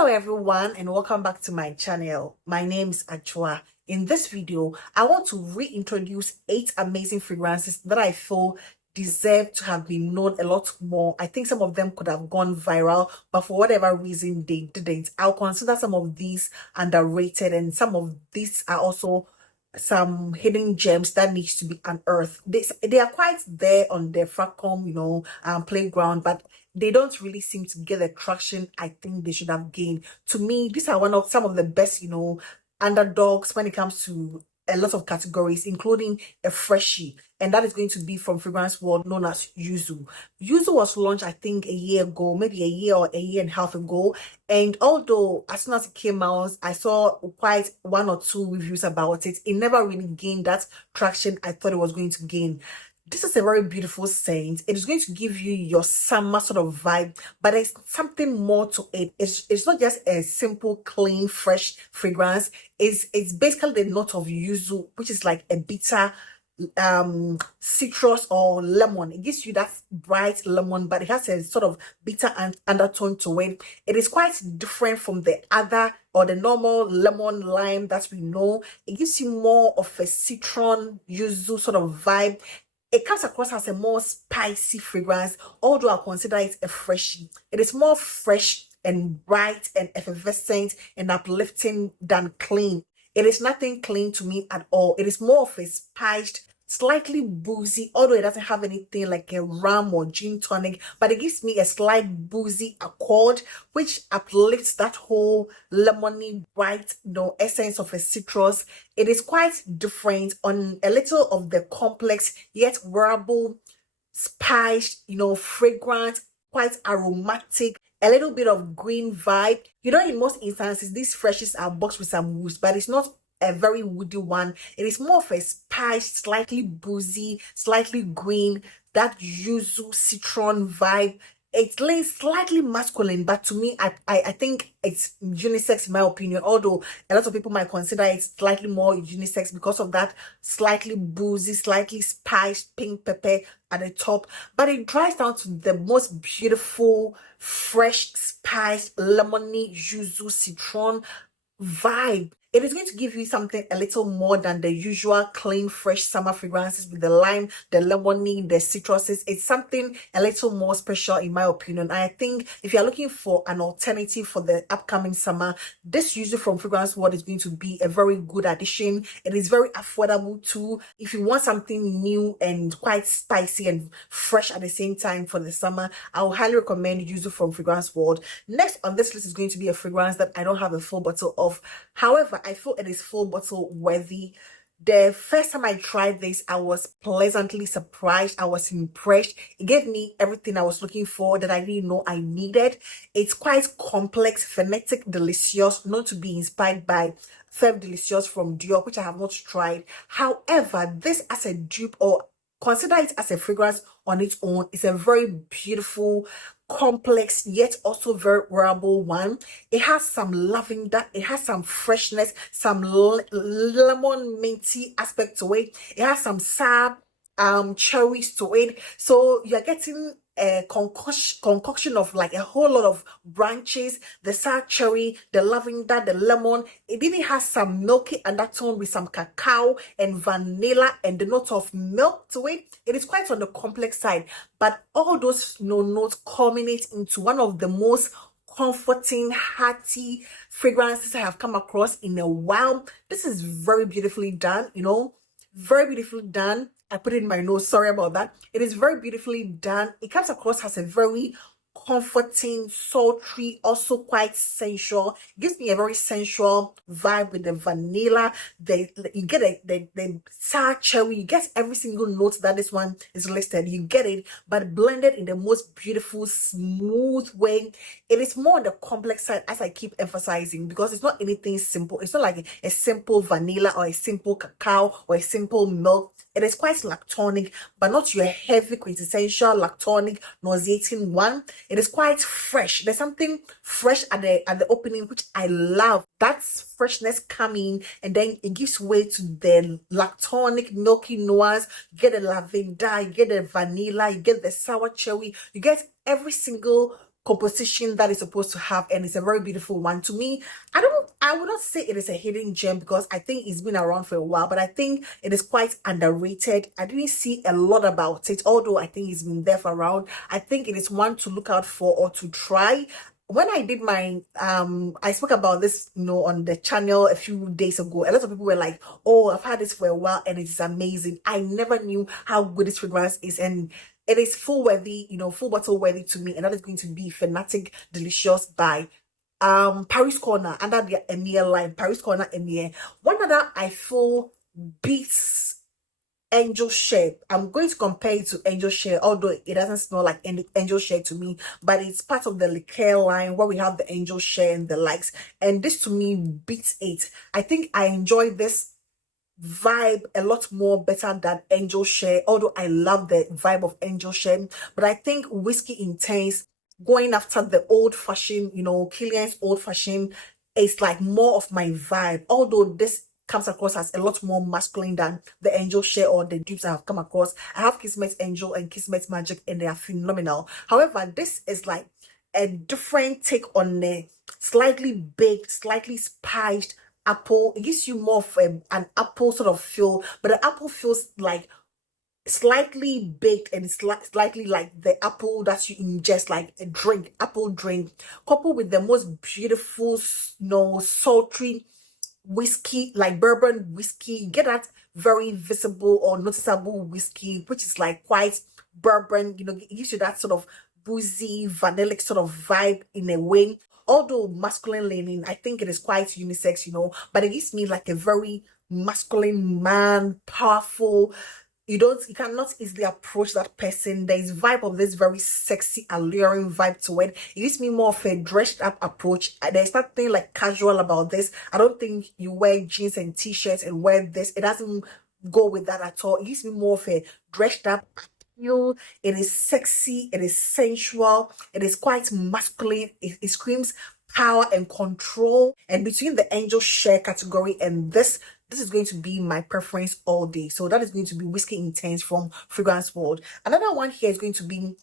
Hello everyone and welcome back to my channel. My name is Ajmal. In this video, I want to reintroduce 8 amazing fragrances that I feel deserve to have been known a lot more. I think some of them could have gone viral, but for whatever reason they didn't. I'll consider some of these underrated, and some of these are also some hidden gems that needs to be unearthed. They are quite there on the Fracom, playground, but they don't really seem to get the traction I think they should have gained. To me, these are some of the best, underdogs when it comes to a lot of categories, including a freshie, and that is going to be from fragrance world known as Yuzu. Yuzu was launched, I think, a year ago, maybe a year or a year and a half ago. And although as soon as it came out, I saw quite 1 or 2 reviews about it, it never really gained that traction I thought it was going to gain. This is a very beautiful scent. It is going to give you your summer sort of vibe, but there's something more to it. It's not just a simple, clean, fresh fragrance. It's basically the note of yuzu, which is like a bitter citrus or lemon. It gives you that bright lemon, but it has a sort of bitter undertone to it. It is quite different from the other or the normal lemon lime that we know. It gives you more of a citron yuzu sort of vibe. It comes across as a more spicy fragrance, although I consider it a freshie. It is more fresh and bright and effervescent and uplifting than clean. It is nothing clean to me at all. It is more of a spiced, slightly boozy, although it doesn't have anything like a rum or gin tonic, but it gives me a slight boozy accord, which uplifts that whole lemony, bright, essence of a citrus. It is quite different on a little of the complex yet wearable, spiced, fragrant, quite aromatic, a little bit of green vibe. In most instances, these freshies are boxed with some woods, but it's not a very woody one. It is more of a spiced, slightly boozy, slightly green, that yuzu citron vibe. It's slightly masculine, but to me, I think it's unisex in my opinion, although a lot of people might consider it slightly more unisex because of that slightly boozy, slightly spiced pink pepper at the top. But it dries down to the most beautiful, fresh, spiced, lemony, yuzu, citron vibe. It is going to give you something a little more than the usual clean, fresh summer fragrances with the lime, the lemony, the citruses. It's something a little more special in my opinion. I think if you're looking for an alternative for the upcoming summer, this Yuzu from Fragrance World is going to be a very good addition. It is very affordable too. If you want something new and quite spicy and fresh at the same time for the summer, I will highly recommend Yuzu from Fragrance World. Next on this list is going to be a fragrance that I don't have a full bottle of. However, I feel it is full bottle worthy. The first time I tried this, I was pleasantly surprised. I was impressed. It gave me everything I was looking for that I didn't know I needed. It's quite complex, Frenetic Delicieus, known to be inspired by Fève Delicieuse from Dior, which I have not tried. However, this as a dupe, or consider it as a fragrance on its own, is a very beautiful, complex yet also very wearable one. It has some lavender, it has some freshness, some lemon minty aspect to it. It has some sour cherries to it. So you're getting a concoction of like a whole lot of branches, the sour cherry, the lavender, the lemon. It even has some milky undertone with some cacao and vanilla and the note of milk to it. It is quite on the complex side, but all those notes culminate into one of the most comforting, hearty fragrances I have come across in a while. This is very beautifully done, very beautifully done. I put it in my nose, sorry about that. It is very beautifully done. It comes across as a very comforting, sultry, also quite sensual. It gives me a very sensual vibe with the vanilla. You get the sour cherry. You get every single note that this one is listed. You get it, but blended in the most beautiful, smooth way. It is more on the complex side, as I keep emphasizing, because it's not anything simple. It's not like a simple vanilla or a simple cacao or a simple milk. It is quite lactonic, but not your heavy, quintessential lactonic, nauseating one. It is quite fresh. There's something fresh at the opening, which I love. That's freshness coming, and then it gives way to the lactonic, milky nuance. You get the lavender, you get the vanilla, you get the sour cherry, you get every single composition that is supposed to have, and it's a very beautiful one. To me, I would not say it is a hidden gem because I think it's been around for a while, but I think it is quite underrated. I didn't see a lot about it, although I think it's been there for around. I think it is one to look out for or to try. When I did my I spoke about this, on the channel a few days ago. A lot of people were like, oh, I've had this for a while and it's amazing. I never knew how good this fragrance is, and it is full worthy, full bottle worthy to me, and that is going to be Frenetic Delicieus by Paris Corner under the Emir line. Paris Corner Emir. One other I feel beats Angel Share. I'm going to compare it to Angel Share, although it doesn't smell like Angel Share to me, but it's part of the liqueur line where we have the Angel Share and the likes, and this to me beats it. I think I enjoy this vibe a lot more better than Angel Share, although I love the vibe of Angel Share. But I think Whisky Intense, going after the old fashioned, Killian's old fashioned, is like more of my vibe, although this comes across as a lot more masculine than the Angel Share or the dupes I have come across. I have Kismet Angel and Kismet Magic, and they are phenomenal. However, this is like a different take on a slightly baked, slightly spiced apple. It gives you more of an apple sort of feel, but the apple feels like slightly baked and slightly like the apple that you ingest, like a drink, apple drink, coupled with the most beautiful, sultry whiskey, like bourbon whiskey. You get that very visible or noticeable whiskey, which is like quite bourbon, it gives you that sort of boozy, vanillic sort of vibe in a way. Although masculine leaning, I think it is quite unisex, but it gives me like a very masculine man, powerful. You cannot easily approach that person. There's vibe of this very sexy, alluring vibe to it. It gives me more of a dressed up approach. There's nothing like casual about this. I don't think you wear jeans and t-shirts and wear this. It doesn't go with that at all. It gives me more of a dressed up appeal. It is sexy. It is sensual. It is quite masculine. It screams power and control. And between the Angel Share category and this is going to be my preference all day. So that is going to be Whisky Intense from Fragrance World. Another one here is going to be,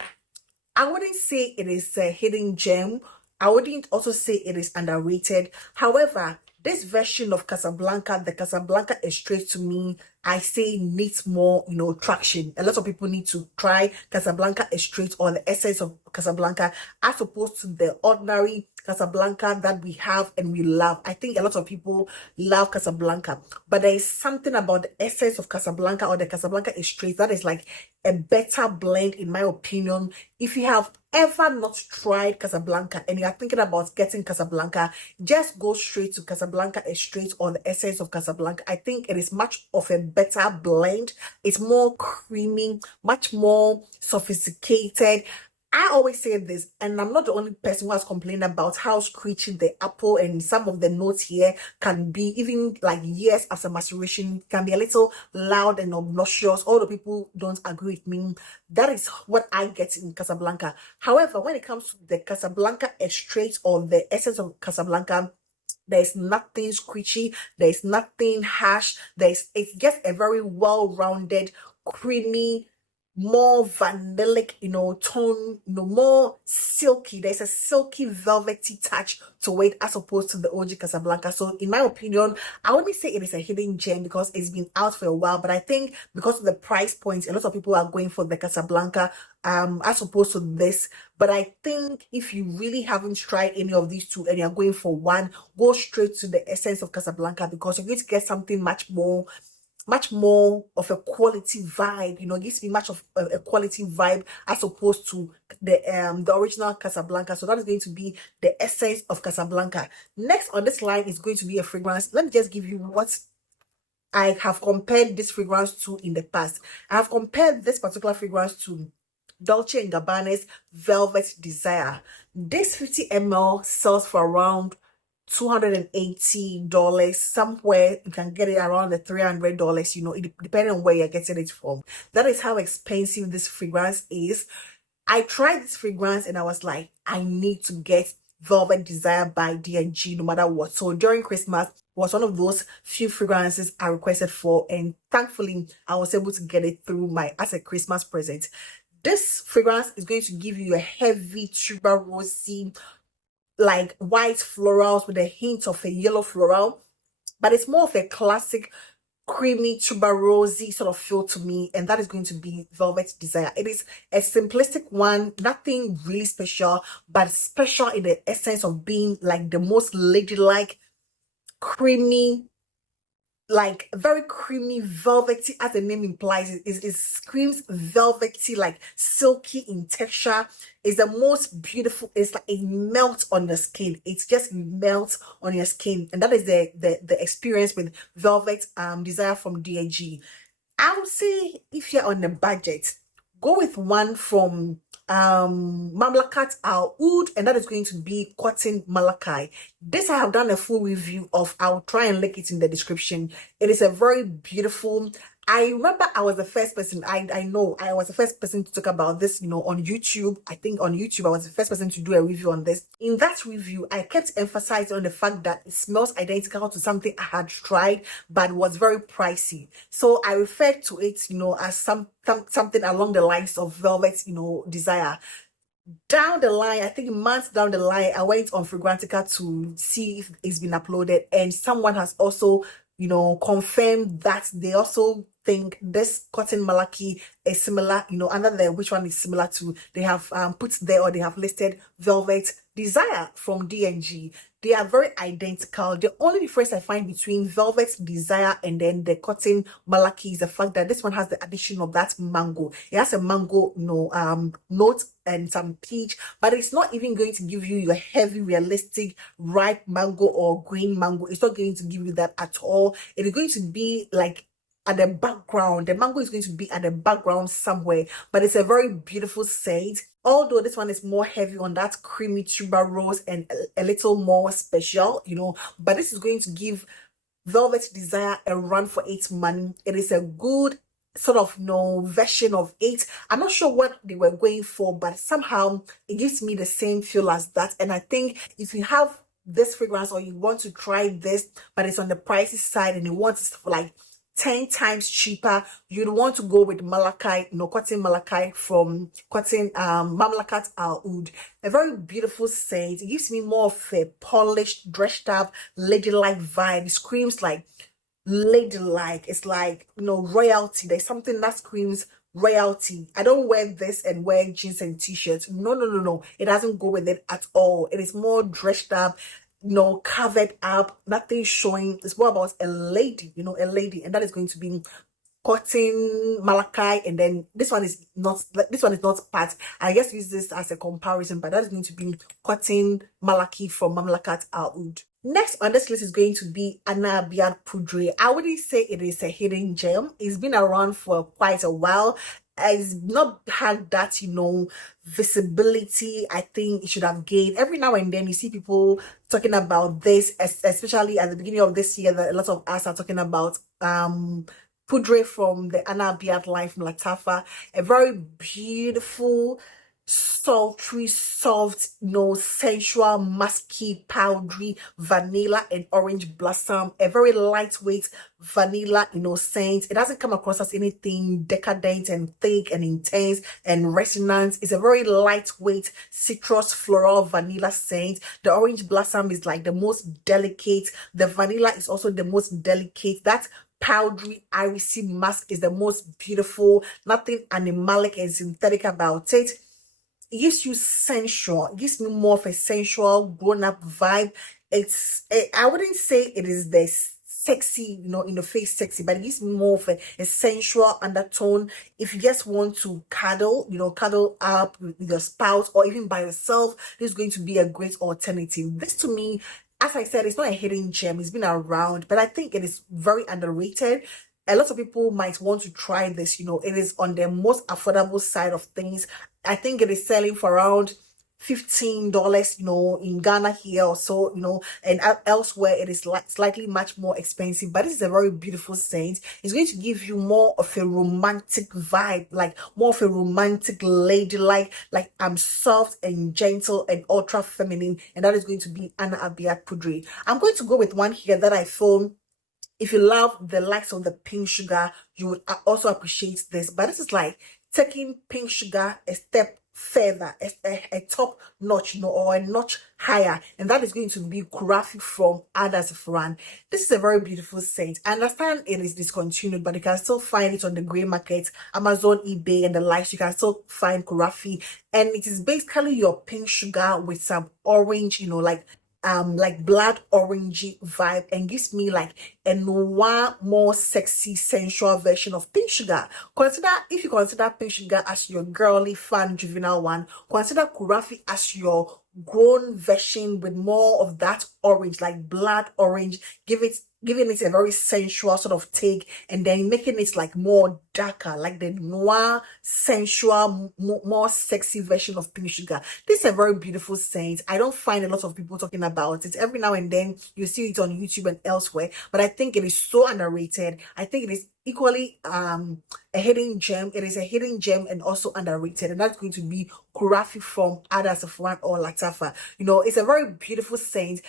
I wouldn't say it is a hidden gem. I wouldn't also say it is underrated. However, this version of Casablanca, the Casablanca Extrait, to me, I say needs more, traction. A lot of people need to try Casablanca Extrait or the essence of Casablanca as opposed to the ordinary Casablanca that we have and we love. I think a lot of people love Casablanca, but there is something about the essence of Casablanca or the Casablanca Extrait that is like a better blend, in my opinion. If you have ever not tried Casablanca and you are thinking about getting Casablanca, just go straight to Casablanca Extrait or the essence of Casablanca. I think it is much of a better blend. It's more creamy, much more sophisticated. I always say this, and I'm not the only person who has complained about how screechy the apple and some of the notes here can be, even like years after maceration, can be a little loud and obnoxious. All the people don't agree with me. That is what I get in Casablanca. However, when it comes to the Casablanca Extrait or the essence of Casablanca, there's nothing screechy, there's nothing harsh, it's just a very well-rounded, creamy, more vanillic, tone, more silky. There's a silky, velvety touch to it as opposed to the OG Casablanca. So in my opinion, I wouldn't say it is a hidden gem because it's been out for a while, but I think because of the price points, a lot of people are going for the Casablanca as opposed to this. But I think if you really haven't tried any of these two and you're going for one, go straight to the essence of Casablanca because you're going to get something much more of a quality vibe. It gives me much of a quality vibe as opposed to the original Casablanca. So that is going to be the essence of Casablanca. Next on this line is going to be a fragrance. Let me just give you what I have compared this fragrance to in the past. I have compared this particular fragrance to Dolce & Gabbana's Velvet Desire. This 50 ml sells for around $280. Somewhere you can get it around the $300, depending on where you're getting it from. That is how expensive this fragrance is. I tried this fragrance and I was like, I need to get Velvet Desire by D&G no matter what. So during Christmas was one of those few fragrances I requested for, and thankfully I was able to get it through as a Christmas present. This fragrance is going to give you a heavy tuberosity, like white florals with a hint of a yellow floral, but it's more of a classic creamy tuberosity sort of feel to me, and that is going to be Velvet Desire. It is a simplistic one, nothing really special, but special in the essence of being like the most ladylike, creamy, like very creamy, velvety, as the name implies. It screams velvety, like silky in texture. It's the most beautiful. It's like it melts on the skin. It just melts on your skin, and that is the experience with Velvet Desire from DAG. I would say if you're on a budget, go with one from Malakat Oud, and that is going to be Cotton Malaki. This I have done a full review of. I'll try and link it in the description. It is a very beautiful. I remember I was the first person, I know I was the first person to talk about this, on YouTube. I think on YouTube, I was the first person to do a review on this. In that review, I kept emphasizing on the fact that it smells identical to something I had tried, but was very pricey. So I referred to it, as something along the lines of Velvet, Desire. Down the line, I think months down the line, I went on Fragrantica to see if it's been uploaded, and someone has also, confirmed that they also think this Cotton Malaki is similar, under the which one is similar to, they have put there, or they have listed Velvet Desire from DNG. They are very identical. The only difference I find between Velvet Desire and then the Cotton Malaki is the fact that this one has the addition of that mango. It has a mango, note and some peach, but it's not even going to give you your heavy, realistic, ripe mango or green mango. It's not going to give you that at all. It is going to be like at the background. The mango is going to be at the background somewhere, but it's a very beautiful scent. Although this one is more heavy on that creamy tuberose and a little more special, but this is going to give Velvet Desire a run for its money. It is a good sort of version of it. I'm not sure what they were going for, but somehow it gives me the same feel as that. And I think if you have this fragrance, or you want to try this, but it's on the pricey side, and you want it for like 10 times cheaper, you'd want to go with Malakai, Cotton Malakai from Cotton Malakat Oud. A very beautiful scent. It gives me more of a polished, dressed up, ladylike vibe. It screams like ladylike. It's like, royalty. There's something that screams royalty. I don't wear this and wear jeans and t-shirts. No. It doesn't go with it at all. It is more dressed up, covered up, nothing showing. It's more about a lady, a lady, and that is going to be Cotton Malakai. And then this one is not part. I guess use this as a comparison, but that is going to be Cotton Malaki from Malakat Oud. Next on this list is going to be Abiyedh Poudree. I wouldn't say it is a hidden gem. It's been around for quite a while. It's not had that, visibility I think it should have gained. Every now and then you see people talking about this, especially at the beginning of this year, that a lot of us are talking about Poudree from the Abiyedh line from Lattafa. A very beautiful, sultry, soft, sensual, musky, powdery, vanilla and orange blossom. A very lightweight vanilla, scent. It doesn't come across as anything decadent and thick and intense and resonant. It's a very lightweight citrus floral vanilla scent. The orange blossom is like the most delicate. The vanilla is also the most delicate. That powdery irisy musk is the most beautiful. Nothing animalic and synthetic about it. It gives you sensual. It gives me more of a sensual, grown-up vibe. I wouldn't say it is the sexy, in the face sexy, but it gives me more of a sensual undertone. If you just want to cuddle, cuddle up with your spouse or even by yourself, this is going to be a great alternative. This to me, as I said, it's not a hidden gem. It's been around, but I think it is very underrated. A lot of people might want to try this. It is on the most affordable side of things. I think it is selling for around $15, in Ghana here or so, and elsewhere it is slightly much more expensive. But this is a very beautiful scent. It's going to give you more of a romantic vibe, like more of a romantic ladylike, like I'm soft and gentle and ultra feminine, and that is going to be Abiyedh Poudree. I'm going to go with one here that I feel, if you love the likes of the pink sugar, you would also appreciate this. But this is like taking pink sugar a step further, a top notch, or a notch higher, and that is going to be Khurafi from Saffron. This is a very beautiful scent. I understand it is discontinued, but you can still find it on the grey market, Amazon, eBay, and the likes. You can still find Khurafi, and it is basically your pink sugar with some orange, like blood orangey vibe, and gives me like a noir, more sexy, sensual version of pink sugar. If you consider pink sugar as your girly, fun, juvenile one, consider Khurafi as your grown version with more of that orange, like blood orange, giving it a very sensual sort of take, and then making it like more darker, like the noir, sensual, more sexy version of pink sugar. This is a very beautiful scent. I don't find a lot of people talking about it. Every now and then you see it on YouTube and elsewhere, but I think it is so underrated. I think it is equally a hidden gem. It is a hidden gem and also underrated, and that's going to be Khurafi from Saffron or Lattafa. It's a very beautiful scent.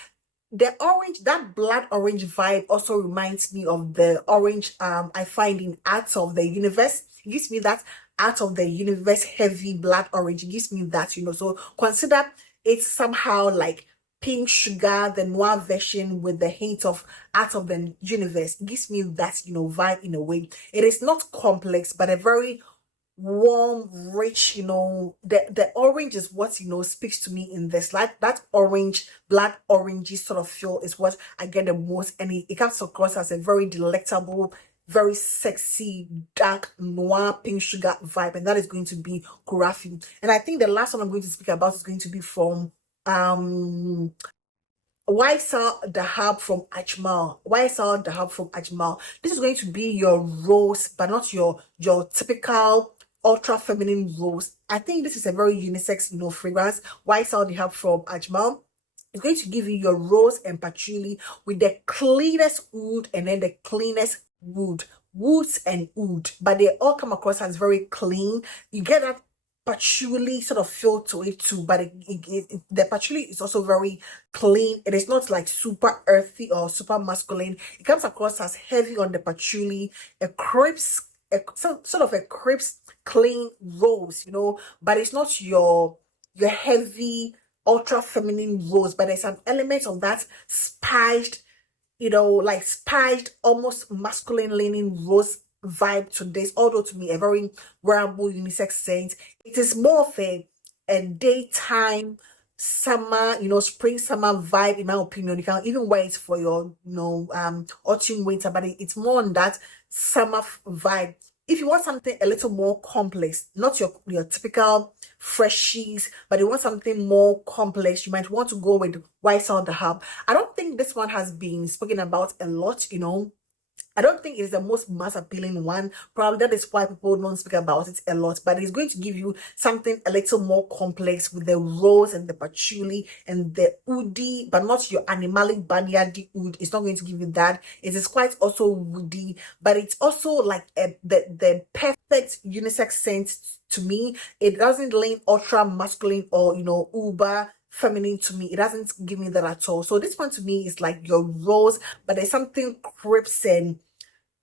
The orange, that blood orange vibe also reminds me of the orange I find in Art of the Universe. It gives me that Art of the Universe heavy blood orange. It gives me that, so consider it somehow like pink sugar, the noir version with the hint of Art of the Universe. It gives me that, vibe in a way. It is not complex, but a very warm, rich, the orange is what speaks to me in this. Like that orange, blood orangey sort of feel is what I get the most, and it comes across as a very delectable, very sexy, dark, noir, pink sugar vibe, and that is going to be Khurafi. And I think the last one I'm going to speak about is going to be from Wisal Dhahab from Ajmal. Wisal Dhahab from Ajmal. This is going to be your rose, but not your typical ultra feminine rose. I think this is a very unisex, fragrance. Wisal Dhahab from Ajmal. It's going to give you your rose and patchouli with the cleanest wood, and then the cleanest woods and oud, but they all come across as very clean. You get that patchouli sort of feel to it too, but the patchouli is also very clean. It is not like super earthy or super masculine. It comes across as heavy on the patchouli, sort of a crisp, clean rose, but it's not your heavy ultra feminine rose, but there's an element of that spiced, like spiced, almost masculine leaning rose vibe to this, although to me a very wearable unisex scent. It is more of a daytime, summer, spring, summer vibe, in my opinion. You can even wear it for your autumn, winter, but it's more on that summer vibe. If you want something a little more complex, not your typical freshies, but you want something more complex, you might want to go with Wisal Dhahab. I don't think this one has been spoken about a lot, I don't think it's the most mass appealing one. Probably that is why people don't speak about it a lot. But it's going to give you something a little more complex with the rose and the patchouli and the woody, but not your animalic barnyardy wood. It's not going to give you that. It is quite also woody, but it's also like the perfect unisex scent to me. It doesn't lean ultra masculine or uber feminine to me. It doesn't give me that at all. So this one to me is like your rose, but there's something crisp and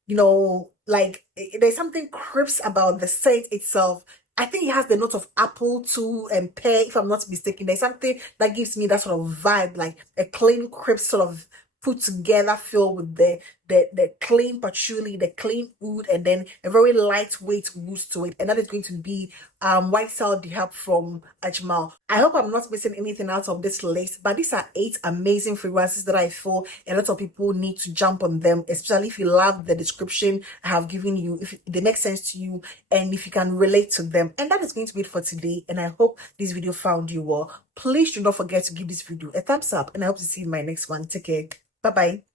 there's something crisp about the scent itself. I think it has the note of apple too and pear, if I'm not mistaken. There's something that gives me that sort of vibe, like a clean, crisp sort of put together feel with the clean patchouli, the clean wood, and then a very lightweight wood to it. And that is going to be Wisal Dhahab from Ajmal. I hope I'm not missing anything out of this list, but these are 8 amazing fragrances that I feel a lot of people need to jump on them, especially if you love the description I have given you, if they make sense to you, and if you can relate to them. And that is going to be it for today, and I hope this video found you well. Please do not forget to give this video a thumbs up, and I hope to see you in my next one. Take care. Bye-bye.